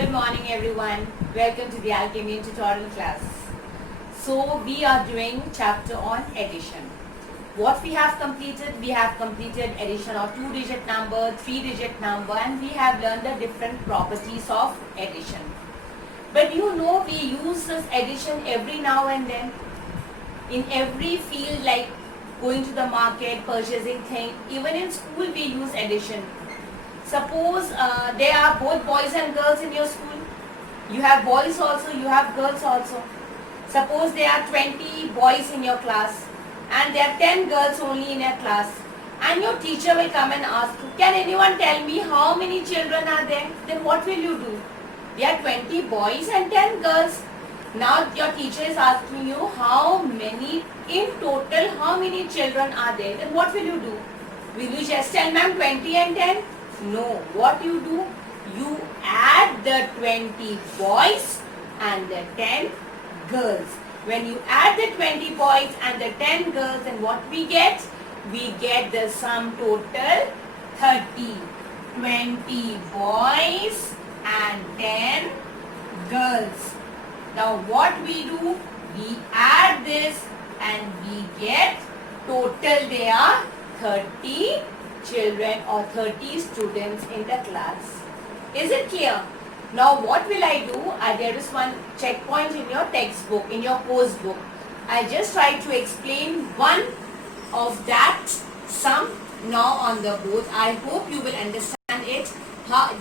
Good morning everyone. Welcome to the Alchemy tutorial class. So we are doing chapter on addition. What we have completed addition of 2-digit number, 3-digit number, and we have learned the different properties of addition. But you know we use this addition every now and then in every field, like going to the market, purchasing things. Even in school we use addition. Suppose there are both boys and girls in your school. You have boys also, you have girls also. Suppose there are 20 boys in your class and there are 10 girls only in your class. And your teacher will come and ask you, can anyone tell me how many children are there? Then what will you do? There are 20 boys and 10 girls. Now your teacher is asking you how many, in total, how many children are there? Then what will you do? Will you just tell ma'am 20 and 10? No, what you do? You add the 20 boys and the 10 girls. When you add the 20 boys and the 10 girls, then what we get? We get the sum total 30. 20 boys and 10 girls. Now what we do? We add this and we get total there are 30 children or 30 students in the class. Is it clear? Now what will I do? There is one checkpoint in your textbook, in your course book. I just try to explain one of that sum now on the board. I hope you will understand it.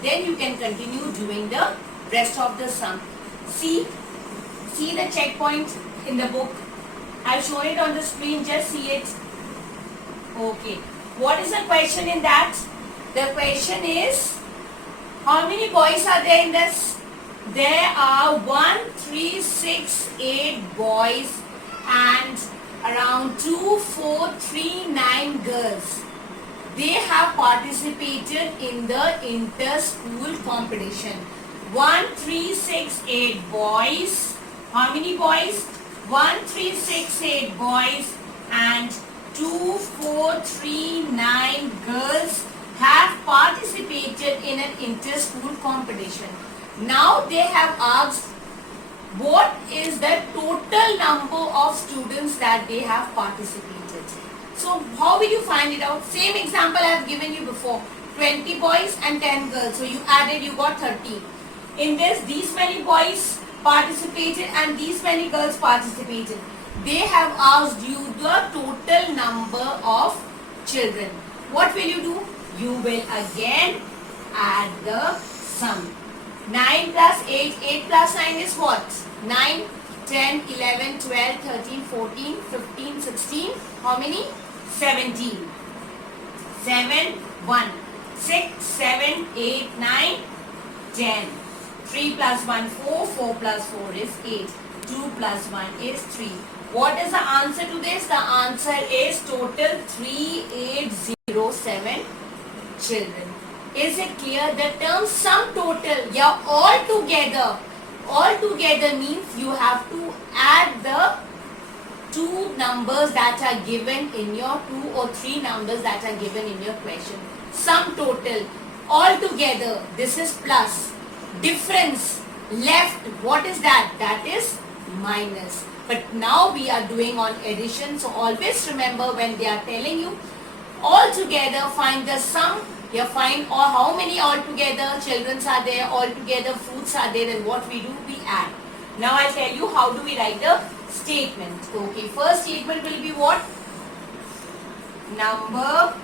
Then you can continue doing the rest of the sum. See the checkpoint in the book. I've shown it on the screen. Just see it. Okay. What is the question in that? The question is, how many boys are there in this? There are 1, 3, 6, 8 boys and around 2, 4, 3, 9 girls. They have participated in the inter-school competition. 1, 3, 6, 8 boys. How many boys? 1, 3, 6, 8 boys and 2, 4, 3, 9 girls have participated in an inter-school competition. Now they have asked what is the total number of students that they have participated. So how will you find it out? Same example I have given you before. 20 boys and 10 girls. So you added, you got 30. In this, these many boys participated and these many girls participated. They have asked you the total number of children. What will you do? You will again add the sum. 9 plus 8, 8 plus 9 is what? 9, 10, 11, 12, 13, 14, 15, 16. How many? 17. 7, 1, 6, 7, 8, 9, 10. 3 plus 1, 4, 4 plus 4 is 8. 2 plus 1 is 3. What is the answer to this? The answer is total 3807 children. Is it clear? The term sum total, yeah, all together. All together means you have to add the two numbers that are given in your 2 or 3 numbers that are given in your question. Sum total. All together. This is plus. Difference. Left. What is that? That is minus. But now we are doing on addition. So always remember when they are telling you all together find the sum. You find or how many all together children are there, all together fruits are there, then what we do? We add. Now I'll tell you how do we write the statement. Okay, first statement will be what? Number.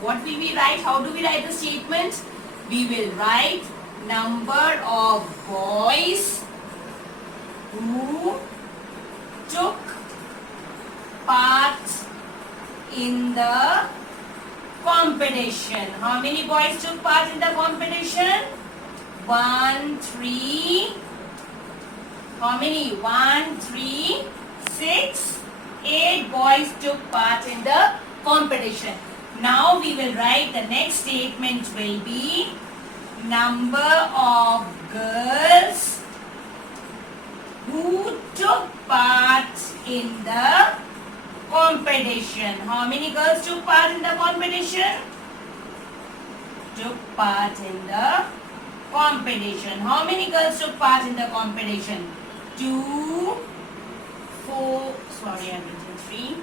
What will we write? How do we write the statement? We will write number of boys who took part in the competition. How many boys took part in the competition? 1, 3. How many? 1, 3, 6, 8 boys took part in the competition. Now we will write the next statement will be number of girls who took part in the competition. How many girls took part in the competition? Took part in the competition. How many girls took part in the competition? 2, 4, sorry, I'm written 3.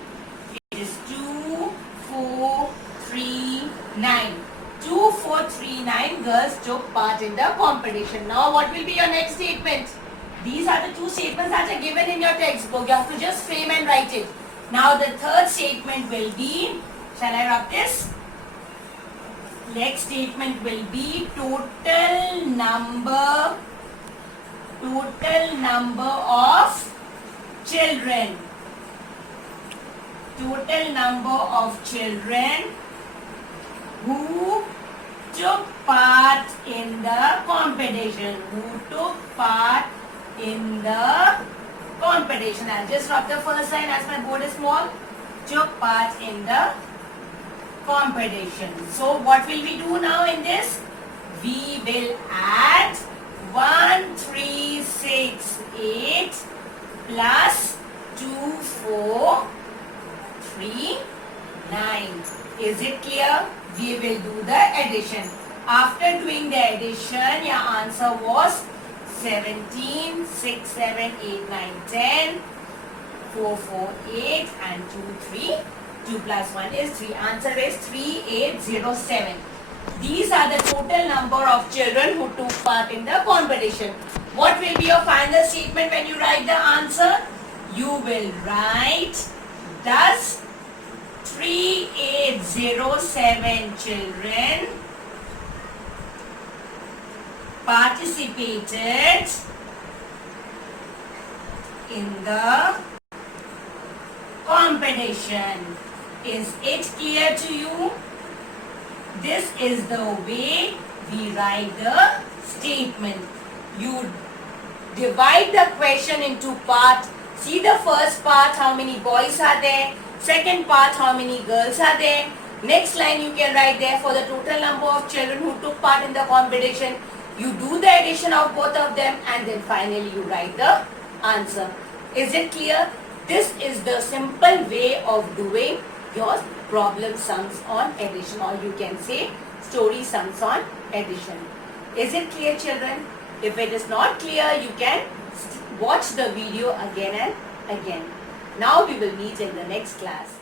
It is 2, 4, 3, 9. 2, 4, 3, 9 girls took part in the competition. Now what will be your next statement? These are the two statements that are given in your textbook. You have to just frame and write it. Now the third statement will be, shall I write this? Next statement will be total number of children. Total number of children who took part in the competition. I'll just drop the first line as my board is small. Took part in the competition. So what will we do now in this? We will add 1, 3, 6, 8 plus 2, 4, 3, 9. Is it clear? We will do the addition. After doing the addition, your answer was 17, 6, 7, 8, 9, 10, 4, 4, 8 and 2, 3. 2 plus 1 is 3. Answer is 3807. These are the total number of children who took part in the competition. What will be your final statement when you write the answer? You will write, thus 3807 children participated in the competition. Is it clear to you? This is the way we write the statement. You divide the question into parts. See the first part, how many boys are there. Second part, how many girls are there. Next line you can write there for the total number of children who took part in the competition. You do the addition of both of them and then finally you write the answer. Is it clear? This is the simple way of doing your problem sums on addition, or you can say story sums on addition. Is it clear, children? If it is not clear, you can watch the video again and again. Now we will meet in the next class.